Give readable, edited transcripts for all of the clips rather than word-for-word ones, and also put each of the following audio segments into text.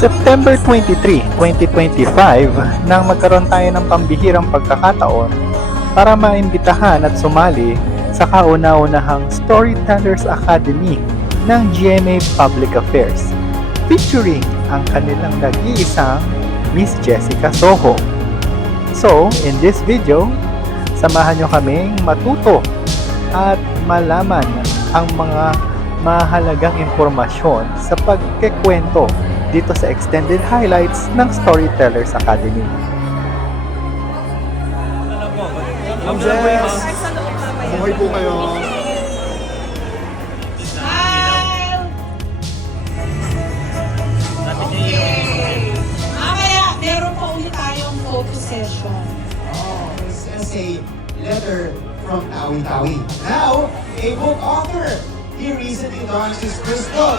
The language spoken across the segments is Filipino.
September 23, 2025 nang magkaroon tayo ng pambihirang pagkakataon para maimbitahan at sumali sa kauna-unahang Storytellers Academy ng GMA Public Affairs featuring ang kanilang nag-iisang Miss Jessica Soho. So, in this video, samahan nyo kaming matuto at malaman ang mga mahalagang impormasyon sa pagkikwento dito sa extended highlights ng Storytellers Academy. Ma'am Jess, buhay po kayo. Mamaya, meron pa ulit tayong photo session. Oh, this is a letter from Tawi Tawi. Now, a book author. He recently launched his first book,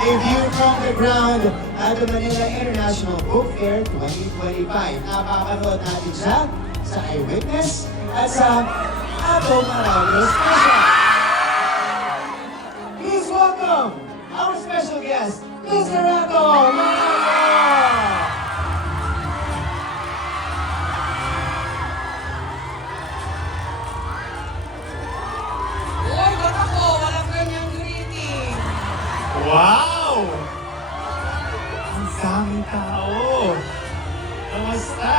A View from the Ground at the Manila International Book Fair 2025. Napapanood natin siya sa Eyewitness at sa Ato Marami Special. Please welcome our special guest, Mr. Ato Marami! Uy, ba't ako? Walang ganyang greeting. Wow! Ang daming tao! Kamusta?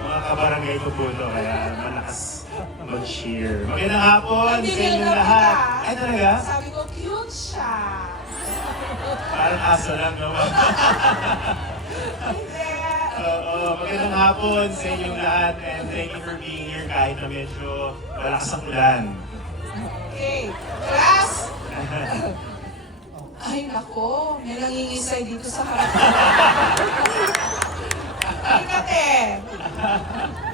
Mga kabarangay ko po ito, kaya malakas mag-cheer. Magandang hapon sa inyo lahat. Ay, talaga? Sabi ko, cute siya. Parang aso lang naman. Hindi. Oo, magandang hapon sa inyong lahat and thank you for being here kahit na medyo malakas ang ulan. Okay. Class! Ay, nako. May nangingisay dito sa harap. Halika, te.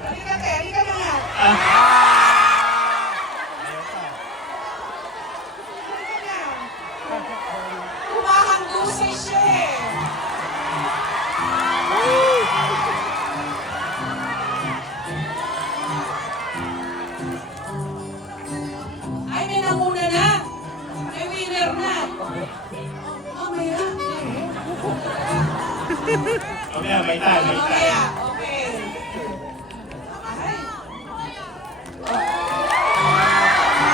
Halika, te. Halika na nga. Halika na. Kumakandusay siya eh. Ay, may nanguna na. May winner na. Mamaya. Mamaya, may time, may time. Mamaya. Okay. Ay.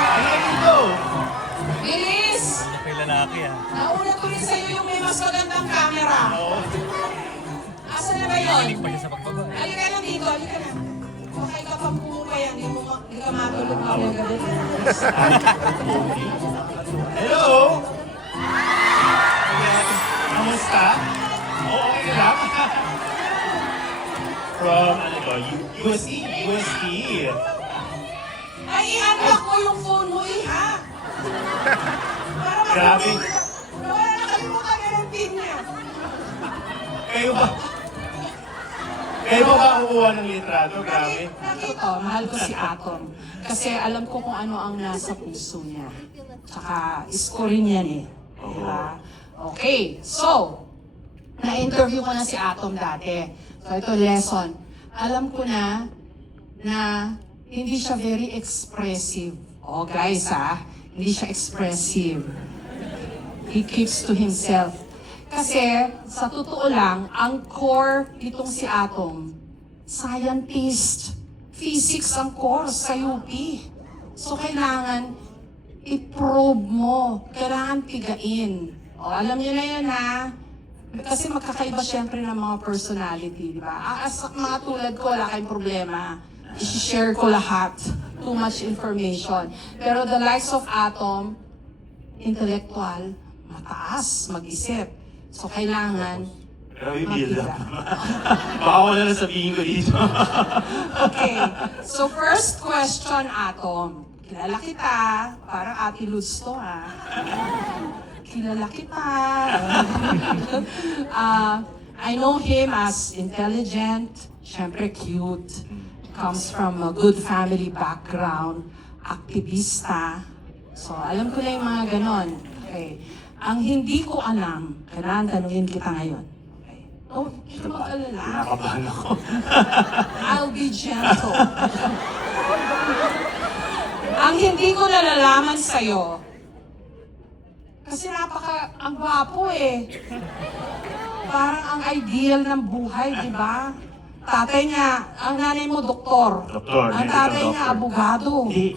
Halika dito! Bilis! May lalaki ah. Nauna tuloy sa'yo yung may mas magandang camera. Oo. Asan na ba yun? Pa siya sa pagbaba. Halika na dito, halika na. Okay ka pang pumupaya, hindi ka matulog mamaya gabi. Hello! Kamusta? Oo, okay lang. From, ano ba, UST? UST. Ay, i-unlock mo yung phone mo, iha! Para Grabe. Wala nakalimutan na yung pin niya. Kayo ba? Kayo ba kukuha ng litrato? Grabe. Ito, mahal ko si Atom. Kasi alam ko kung ano ang nasa puso niya. Tsaka, scoring yan eh. Diba? Okay, so, na-interview ko na si Atom dati. So, ito lesson. Alam ko na hindi siya very expressive. Oh, guys hindi siya expressive. He keeps to himself. Kasi, sa totoo lang, ang core itong si Atom, scientist, physics ang core sa UP. So, kailangan i-probe mo. Kailangan pigain. O, alam niyo na yun Kasi magkakaiba syempre ng mga personality, di ba? As mga tulad ko, wala kayong problema. I-share ko lahat. Too much information. Pero the likes of Atom, intellectual, mataas, mag-isip. So, kailangan Grabe, build up. Baka ako na lang sabihin ko dito. Okay. So, first question, Atom. Kilala kita. Parang Ate Luz to, Kilala kita. I know him as intelligent, syempre cute, comes from a good family background, aktivista. So, alam ko na yung mga ganon. Okay. Ang hindi ko alam, kailangan tanungin kita ngayon. Okay. Oh, hindi ka mag-alala. Nakabahan ako. I'll be gentle. Ang hindi ko nalalaman sa'yo, kasi Kasi ang gwapo eh. Parang ang ideal ng buhay, di ba? Tatay niya, ang nanay mo doktor. Doktor, Ang medical tatay niya doctor. abogado. Hindi,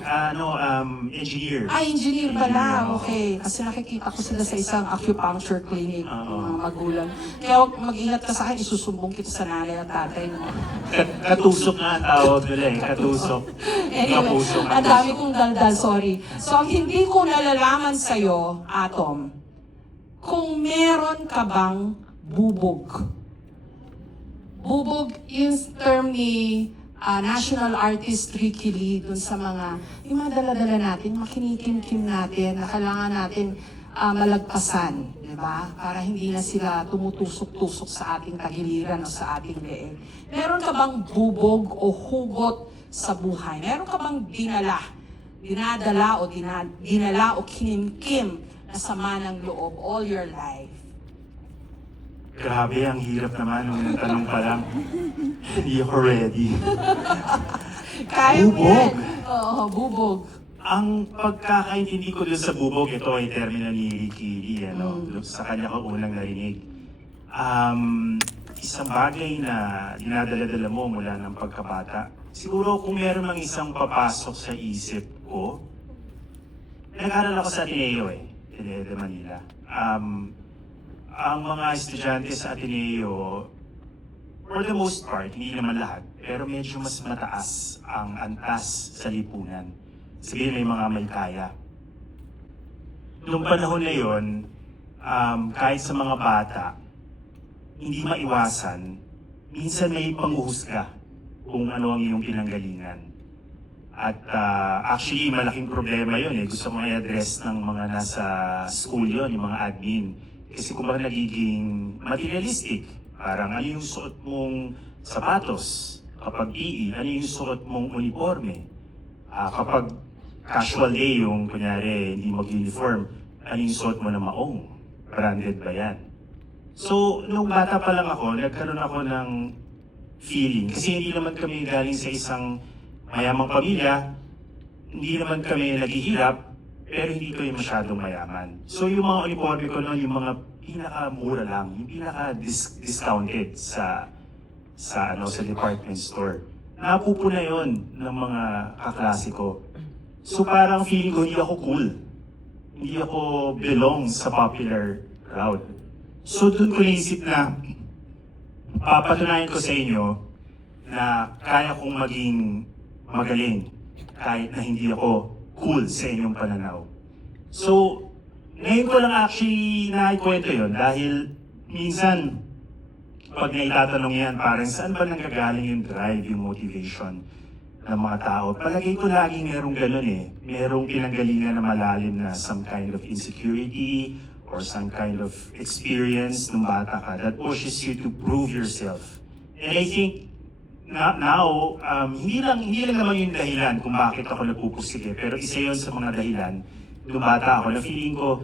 engineer. Engineer pala. Oo. Okay. Kasi nakikita ko sila sa isang acupuncture clinic, Oo. yung mga magulang. Kaya huwag mag-ingat ka sa akin, isusumbong kita sa nanay at tatay mo. Katusok nga ang tawag nila eh, katusok. Anyway, Kapuso, ang dami kong daldal, sorry. So, ang hindi ko nalalaman sa'yo, Atom, kung meron ka bang bubog. Bubog yung term ni national artist Ricky Lee dun sa yung mga dala-dala natin, makinikim-kim natin, na kailangan natin malagpasan, di ba? Para hindi na sila tumutusok-tusok sa ating tagiliran o sa ating leeg. Meron ka bang bubog o hugot sa buhay? Meron ka bang dinadala o kinimkim na sama ng loob all your life? Grabe, ang hirap naman nung tanong pa lang. Hindi ako ready. Kaya mo Bubog. yan. Oo, bubog. Ang pagkakaintindi ko dun sa bubog, ito ay termino ni Ricky Lee, sa kanya ko unang narinig. Isang bagay na dinadala-dala mo mula ng pagkabata. Siguro kung meron mang isang papasok sa isip ko, nag-aral ako sa Ateneo de Manila. Ang mga estudyante sa Ateneo, for the most part, hindi naman lahat, pero medyo mas mataas ang antas sa lipunan. Sabihin may mga may kaya. Noong panahon na yon, kahit sa mga bata, hindi maiwasan, minsan may panghuhusga kung ano ang iyong pinanggalingan. At actually, malaking problema yun. Gusto mo i-address ng mga nasa school yon, yung mga admin. Kasi kung bakit nagiging materialistic, parang ano yung suot mong sapatos kapag PE, ano yung suot mong uniforme. Kapag casual day yung kunyari hindi mag-uniform, ano yung suot mo na maong, branded ba yan? So, nung bata pa lang ako, nagkaroon ako ng feeling. Kasi hindi naman kami galing sa isang mayamang pamilya, hindi naman kami naghihirap, pero hindi kami masyadong mayaman. So yung mga uniforme ko noon, yung mga pinaka-mura lang, yung pinaka-discounted sa department store. Napupuna yon ng mga kaklase ko. So parang feeling ko hindi ako cool. Hindi ako belong sa popular crowd. So doon ko naisip na papatunayan ko sa inyo na kaya kong maging magaling kahit na hindi ako cool sa inyong pananaw. So, ngayon ko lang actually naikwento yun dahil minsan pag naitatanong yan, parang saan ba nanggagaling yung drive, yung motivation ng mga tao? Palagay ko laging merong ganun merong pinanggalingan na malalim na some kind of insecurity or some kind of experience nung bata ka that pushes you to prove yourself. And I think now, hindi lang naman yung dahilan kung bakit ako nagpupursige, pero isa yon sa mga dahilan nung bata ako na feeling ko,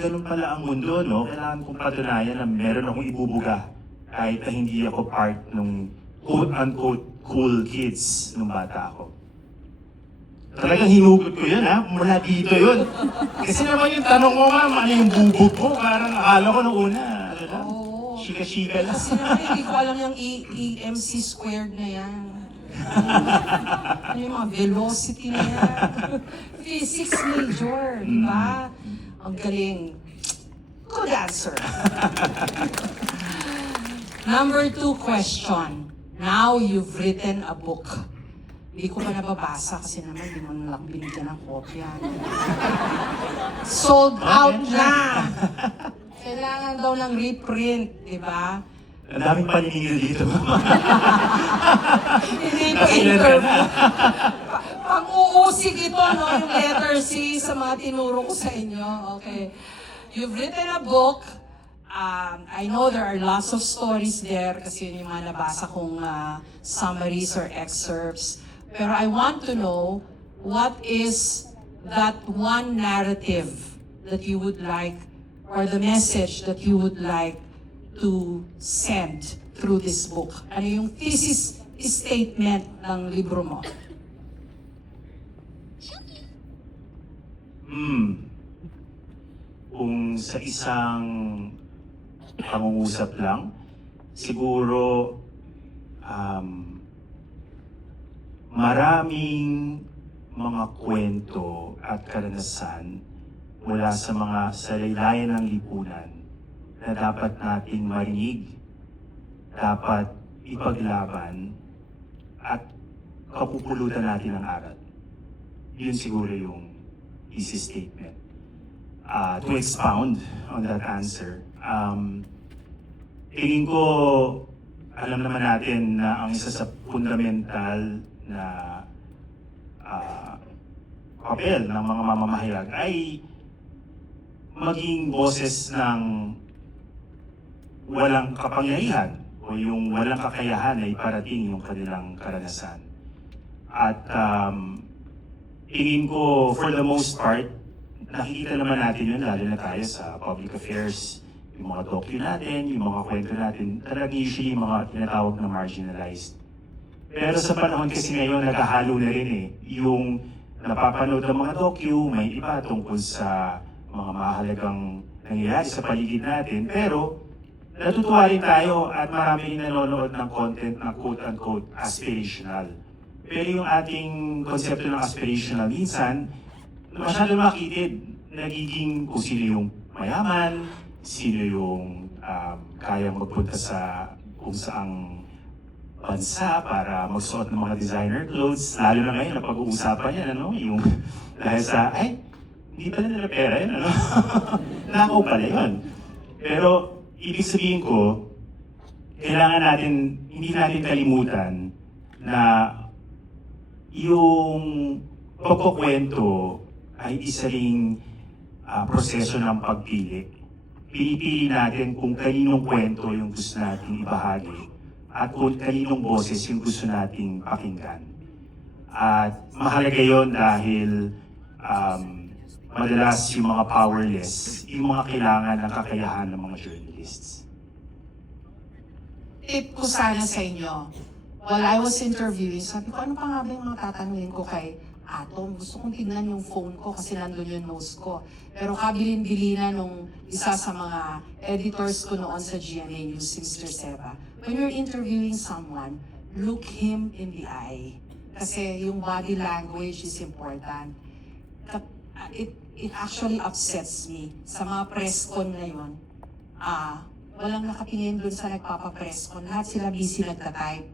ganun pala ang mundo, no? Kailangan kong patunayan na meron akong ibubuga kahit na hindi ako part nung quote-unquote cool kids nung bata ako. Talagang hinugot ko yun, mula dito yun. Kasi naman yung tanong mo, ma'am, ano yung bubog ko? Parang akala ko nung una, chika-chika lang. Kasi naman hindi ko alam yung EMC squared na yan. Ano yung mga velocity na yan. Physics major, di ba? Ang galing. Good answer. Number 2 question. Now you've written a book. Hindi ko pa nababasa kasi naman di mo na lang binigyan ng kopya. Sold out na! Kailangan daw ng reprint, di ba? Ang daming paniningil dito. Hindi pa interview. Pang-uusig ito, no? Yung letter C sa mga tinuro ko sa inyo. Okay. You've written a book. I know there are lots of stories there kasi yun yung mga nabasa kong summaries or excerpts. Pero I want to know, what is that one narrative that you would like or the message that you would like to send through this book? Ano yung thesis statement ng libro mo? kung sa isang pangungusap lang, siguro maraming mga kwento at karanasan mula sa mga salaylayan ng lipunan na dapat nating marinig, dapat ipaglaban, at kapupulutan natin ng aral. Yun siguro yung easy statement. To expound on that answer, tingin ko, alam naman natin na ang isa sa fundamental na papel ng mga mamamahayag ay maging boses ng walang kapangyarihan o yung walang kakayahan na iparating yung kanilang karanasan. At tingin ko, for the most part, nakikita naman natin yun, lalo na tayo sa public affairs, yung mga docu natin, yung mga kwento natin, talagang usually yung mga tinatawag na marginalized. Pero sa panahon kasi ngayon, naghahalo na rin eh. Yung napapanood ng mga docu, may iba tungkol sa mga mahalagang nangyayari sa paligid natin. Pero natutuwa rin tayo at marami rin nanonood ng content na quote-unquote aspirational. Pero yung ating konsepto ng aspirational, minsan, masyado makitid. Nagiging kung sino yung mayaman, sino yung kayang magpunta sa kung saang bansa para magsuot ng mga designer clothes. Lalo na ngayon, napag-uusapan yan, ano? Yung dahil sa, ay, hindi pala nila pera yun, ano? Nakaw pala yun. Pero, ibig sabihin ko, kailangan natin, hindi natin kalimutan na yung pagkukwento ay isa ring proseso ng pagpili. Pinipili natin kung kaninong kwento yung gusto nating ibahagi at kung kaninong boses yung gusto nating pakinggan. At mahalaga yon dahil madalas yung mga powerless, yung mga kailangan ng kakayahan ng mga journalists. Tip ko sana sa inyo, while I was interviewing, sabi ko, ano pa nga ba yung mga tatanungin ko kay Atom? Gusto kong tignan yung phone ko kasi nandun yung notes ko. Pero kabilin-bilina nung isa sa mga editors ko noon sa GMA News, Mr. Seba, when you're interviewing someone, look him in the eye. Kasi yung body language is important. It actually upsets me. Sa mga press con na yun, walang nakatingin dun sa nagpapa-press con. Lahat sila busy nagtatype.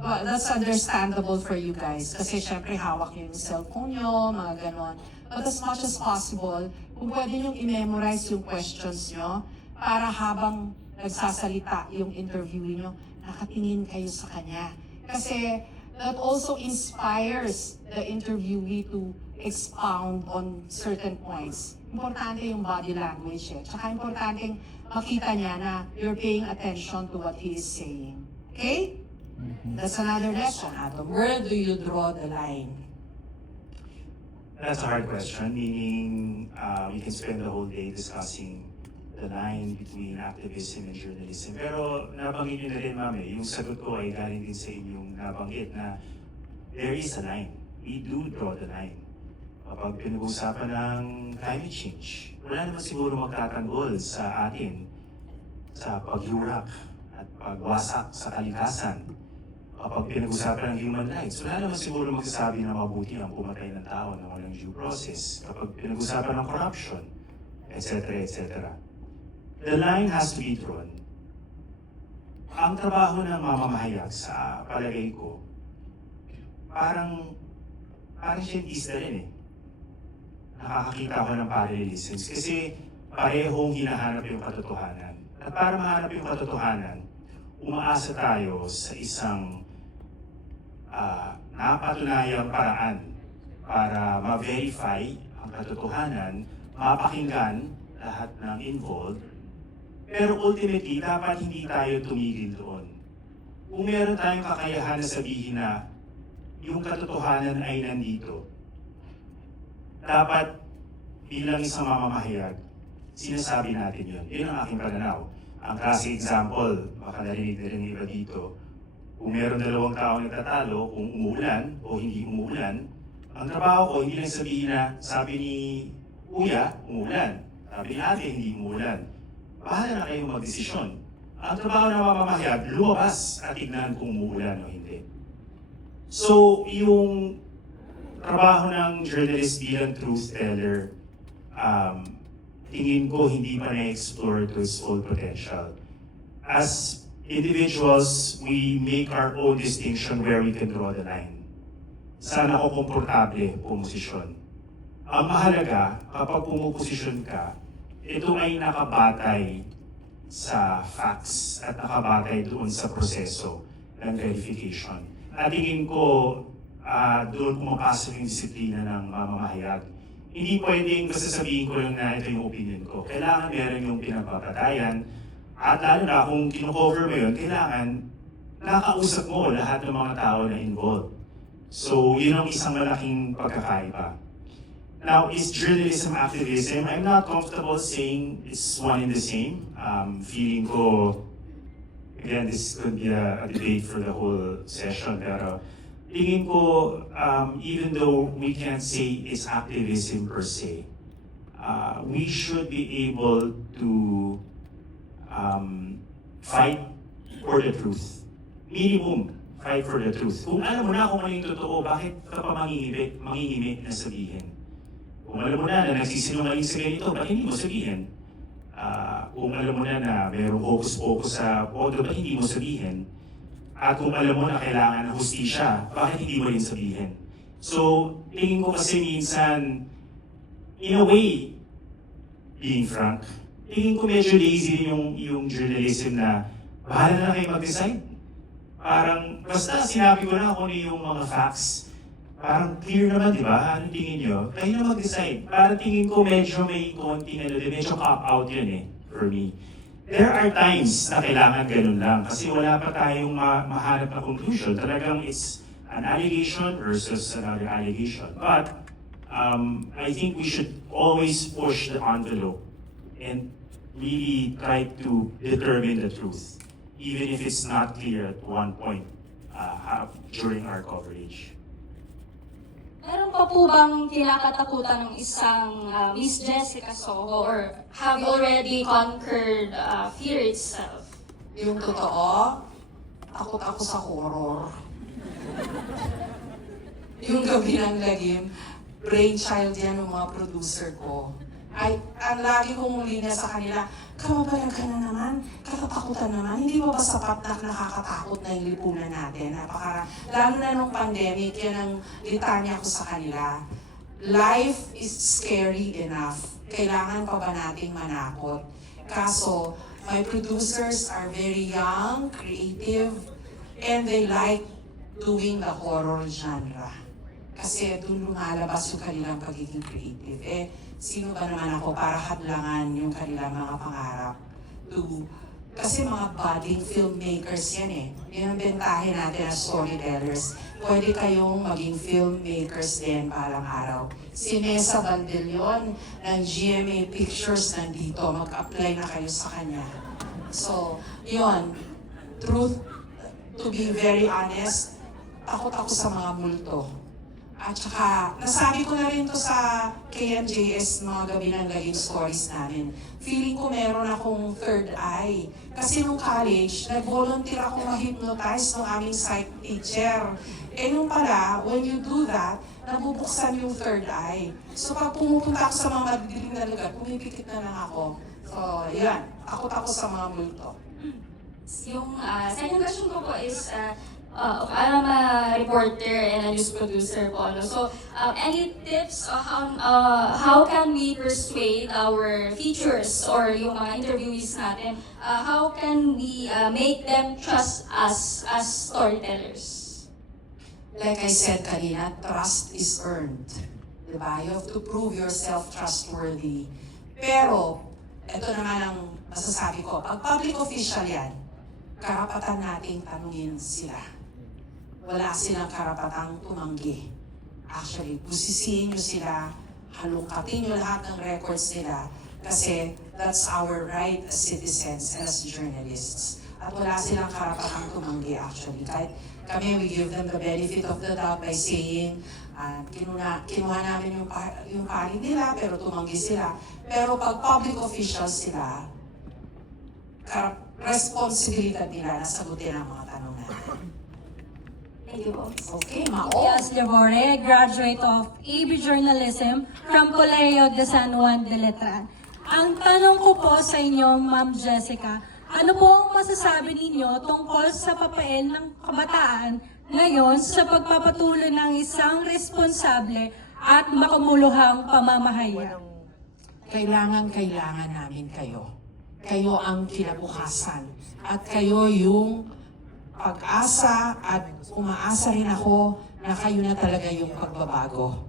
Well, that's understandable for you guys. Kasi syempre hawak nyo yung cellphone nyo, mga ganon. But as much as possible, kung pwede nyo i-memorize yung questions nyo, para habang nagsasalita yung interviewee nyo, nakatingin kayo sa kanya. Kasi that also inspires the interviewee to expound on certain points. Importante yung body language eh. Tsaka importante makita niya na you're paying attention to what he is saying. Okay? That's another lesson, Atom. Where do you draw the line? That's a hard question, meaning we can spend the whole day discussing the line between activism and journalism. Pero nabanggit nyo na rin, Mami, yung sagot ko ay galing din sa inyong nabanggit na there is a line. We do draw the line. Kapag pinag-uusapan ng climate change, wala naman siguro magtatanggol sa atin sa paghiwalak at pagwasak sa kalikasan. Kapag pinag-usapan ng human rights, wala naman siguro magsasabi na mabuti ang pumatay ng tao na walang due process. Kapag pinag-usapan ng corruption, etc., etc. The line has to be drawn. Ang trabaho ng mamamahayag sa palagay ko, parang siyentista rin eh. Nakakakita ko ng parallelisms kasi parehong hinahanap yung katotohanan. At para mahanap yung katotohanan, umaasa tayo sa isang napatunayang paraan para ma-verify ang katotohanan, mapakinggan lahat ng involved, pero ultimately, dapat hindi tayo tumigil doon. Kung meron tayong kakayahan na sabihin na yung katotohanan ay nandito, dapat bilang isang mamamahayag, sinasabi natin yun. Yun ang aking pananaw. Ang classic example, baka narinig na rin ng iba dito, kung meron dalawang tao nagtatalo, kung umuulan o hindi umuulan, ang trabaho ko hindi lang sabihin na sabi ni Kuya, umuulan. Sabi natin, hindi umuulan. Bahala na kayong magdesisyon. Ang trabaho ng mamamahayag, lumabas at tignan kung umuulan o hindi. So, yung trabaho ng journalist bilang truth teller, tingin ko hindi pa na-explore to its full potential. As individuals, we make our own distinction where we can draw the line. Sana ako komportable pumosisyon. Ang mahalaga, kapag pumuposisyon ka, ito ay nakabatay sa facts at nakabatay doon sa proseso ng verification. At tingin ko, doon pumapasok yung disiplina ng mamamahayag. Hindi pwedeng basta sabihin ko lang na ito yung opinion ko. Kailangan meron yung pinagpapatayan. At lalo na kung kino-cover mo yun, kailangan nakausap mo lahat ng mga tao na involved. So, yun ang isang malaking pagkakaiba. Now, is journalism activism? I'm not comfortable saying it's one and the same. Feeling ko, again, this could be a debate for the whole session, pero tingin ko, even though we can't say it's activism per se, we should be able to fight for the truth. Minimum, fight for the truth. Kung alam mo na kung ano yung totoo, bakit ka pa mangingimik na sabihin? Kung alam mo na nagsisinungaling sa ganito, bakit hindi mo sabihin? Kung alam mo na mayroong focus-focus sa podo, bakit hindi mo sabihin? At kung alam mo na kailangan ng hustisya, bakit hindi mo rin sabihin? So, tingin ko kasi minsan, in a way, being frank, tingin ko medyo lazy yung journalism na bahala na kayo mag-decide. Parang, basta sinabi ko na kung ano yung mga facts. Parang clear naman, di ba? Ano tingin nyo? Kayo na mag-decide. Parang tingin ko medyo may konting medyo cop-out yun for me. There are times na kailangan ganun lang kasi wala pa tayong mahanap na conclusion. Talagang it's an allegation versus another allegation. But I think we should always push the envelope and really try to determine the truth, even if it's not clear at one point during our coverage. Meron pa po bang kinakatakutan ng isang Miss Jessica Soho or have you already conquered fear itself? Yung totoo, takot ako sa horror. Yung Gabi ng Lagim, brainchild yan ng mga producer ko. Ay, ang lagi kong linya sa kanila, kababayan ka na naman, katatakutan naman, hindi ba sapat na nakakatakot na yung lipunan natin? Lalo na nung pandemic, yan ang litanya ko sa kanila. Life is scary enough. Kailangan pa ba nating manakot? Kaso, my producers are very young, creative, and they like doing the horror genre. Kasi doon lumalabas yung kanilang pagiging creative. Sino ba naman ako para hadlangan yung kanilang mga pangarap? Kasi mga budding filmmakers yan Yan ang bentahe natin as storytellers. Pwede kayong maging filmmakers din palang araw. Si Nessa Valdellion ng GMA Pictures nandito. Mag-apply na kayo sa kanya. So, yun. Truth, to be very honest, takot ako sa mga multo. At saka, nasabi ko na rin to sa KMJS, mga Gabi ng Lagim stories namin. Feeling ko meron akong third eye. Kasi nung college, nag-volunteer ako ma-hypnotize ng aming psych teacher. Nung pala, when you do that, nabubuksan yung third eye. So pag pumupunta ako sa mga madidilim na lugar, pumipikit na lang ako. So, yan. Takot ako sa mga multo. Yung second question ko po is, I'm a reporter and a news producer po. So, any tips on how can we persuade our features or yung mga interviewees natin? How can we make them trust us as storytellers? Like I said kanina, trust is earned. Diba? You have to prove yourself trustworthy. Pero, ito naman ang masasabi ko, pag public official yan, karapatan nating tanungin sila. Wala silang karapatang tumanggi. Actually, busisiin nyo sila, halungkatin nyo lahat ng records nila, kasi that's our right as citizens and as journalists. At wala silang karapatang tumanggi actually. kami, we give them the benefit of the doubt by saying, kinuha namin yung panig nila, pero tumanggi sila. Pero pag public officials sila, responsibilidad nila na sagutin ang mga tanong natin. Thank you po. Okay, Mao. Yes, Labore, graduate of AB Journalism from Colegio de San Juan de Letran. Ang tanong ko po sa inyo, Ma'am Jessica, ano po ang masasabi ninyo tungkol sa papel ng kabataan ngayon sa pagpapatuloy ng isang responsable at makamuluhang pamamahayag? Kailangan namin kayo. Kayo ang kinabukasan. At kayo yung pag-asa at umaasa rin ako na kayo na talaga yung pagbabago.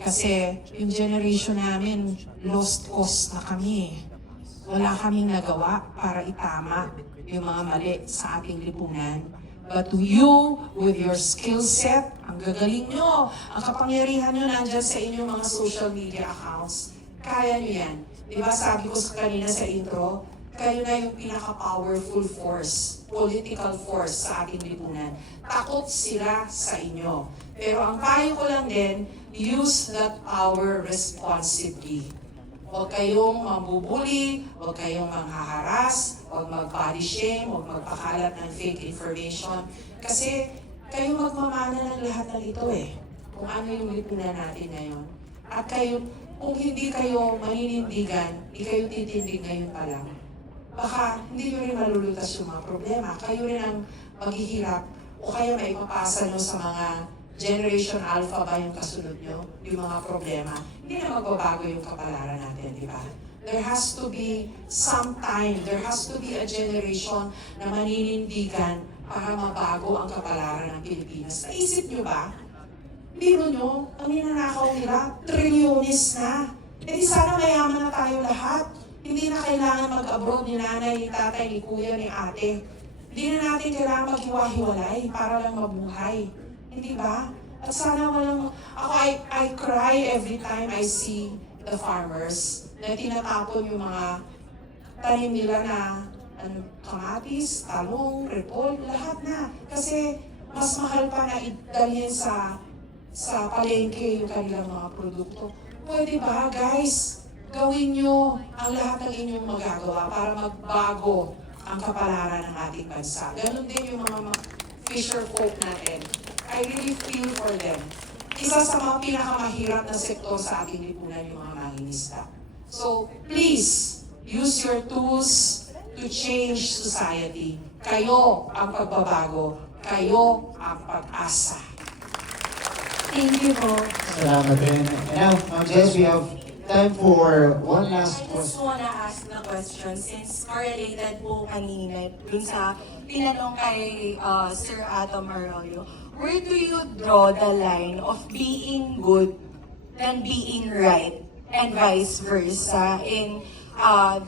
Kasi yung generation namin, lost cause na kami. Wala kaming nagawa para itama yung mga mali sa ating lipunan. But you, with your skill set, ang gagaling nyo, ang kapangyarihan nyo nandyan sa inyong mga social media accounts. Kaya nyo yan. Diba sabi ko kanina sa intro, kayo na yung pinaka-powerful force, political force sa ating lipunan. Takot sila sa inyo. Pero ang payo ko lang din, use that power responsibly. Huwag kayong mambubuli, huwag kayong manghaharas, huwag mag-body shame, huwag magpakalat ng fake information. Kasi kayo magmamana ng lahat ng ito kung ano yung lipunan natin ngayon. At kayo, kung hindi kayo maninindigan, hindi kayo titindig ngayon pa lang. Baka hindi nyo rin malulutas yung mga problema. Kayo rin ang maghihirap o kaya maipapasa nyo sa mga Generation Alpha ba yung kasunod nyo, yung mga problema. Hindi na magbabago yung kapalaran natin, di ba? There has to be some time, there has to be a generation na maninindigan para mabago ang kapalaran ng Pilipinas. Naisip nyo ba? Biro nyo, ang ninanakaw nila, trilyones na. E di sana mayaman na tayo lahat. Hindi na kailangan mag-abroad ni nanay, ni tatay, ni kuya, ni ate. Hindi na natin kailangan maghiwa-hiwalay para lang mabuhay. Hindi ba? At sana walang... Ako, I cry every time I see the farmers na tinatapon yung mga tanim nila na kamatis, talong, repol, lahat na. Kasi mas mahal pa na idalhin sa palengke yung kanilang mga produkto. Pwede ba, guys? Gawin nyo ang lahat ng inyong magagawa para magbago ang kapalaran ng ating bansa. Ganon din yung mga fisher folk natin. I really feel for them. Isa sa mga pinakamahirap na sektor sa ating lipunan yung mga mangingisda. So, please, use your tools to change society. Kayo ang pagbabago. Kayo ang pag-asa. Thank you po. Salamat din. And now, Ma'am Jess, we have time for one last I just question. wanna ask the question since correlated po kanina dun sa tinanong kay Sir Atom Arroyo. Where do you draw the line of being good than being right and vice versa in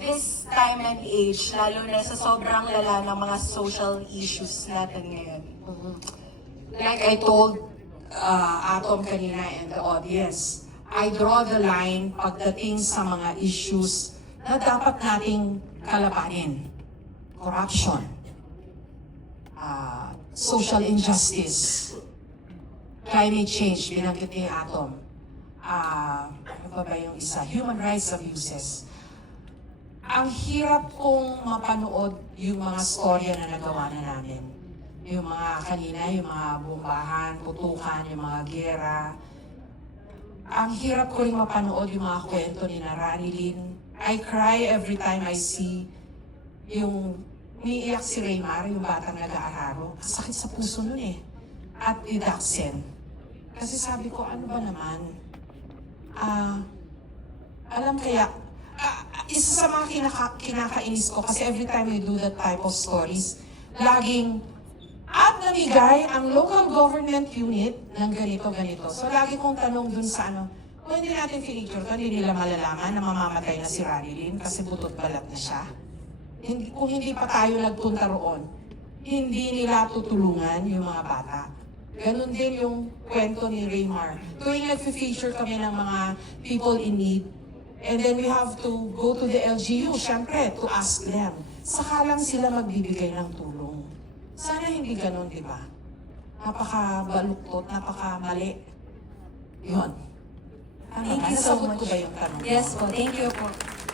this time and age, lalo na sa sobrang lala ng mga social issues natin ngayon? Like I told Atom kanina and the audience, I draw the line pagdating sa mga issues na dapat nating kalabanin. Corruption, social injustice, climate change, binanggit ni Atom. Ano ba yung isa? Human rights abuses. Ang hirap kong mapanood yung mga storya na nagawa na namin. Yung mga kanina, yung mga bombahan, putukan, yung mga gera. Ang hirap ko rin mapanood yung mga kwento ni Ranilyn. I cry every time I see yung umiiyak si Raymar, yung batang nag-aararo. Sakit sa puso nun At ni Daxen. Kasi sabi ko, ano ba naman? Alam kaya, isa sa mga kinakainis ko, kasi every time we do that type of stories, laging, at namigay ang local government unit ng ganito-ganito. So lagi kong tanong dun sa kung hindi natin feature to, hindi nila malalaman na mamamatay na si Ranilyn kasi butot balat na siya. Kung hindi pa tayo nagpunta roon, hindi nila tutulungan yung mga bata. Ganon din yung kwento ni Raymar. Tuwing nag-feature kami ng mga people in need, and then we have to go to the LGU, syempre, to ask them. Saka lang sila magbibigay ng tulong. Sana hindi ganon, di ba? napaka-baluktot, napaka-mali. Yun. Ano Thank ba? you so Nasagot much. ko ba yung tanong? Yes po, thank you po.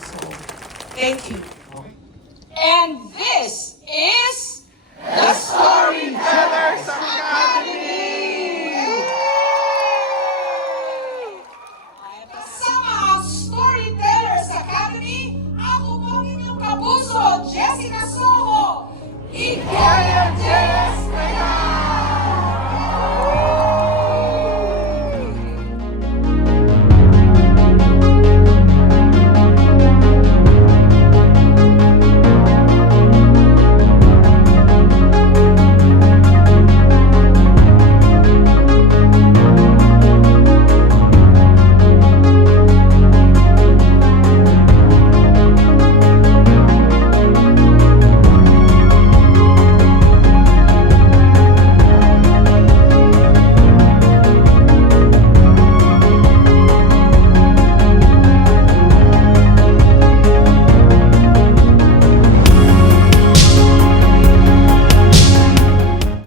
So, thank you. Okay. And this is the Storytellers Academy!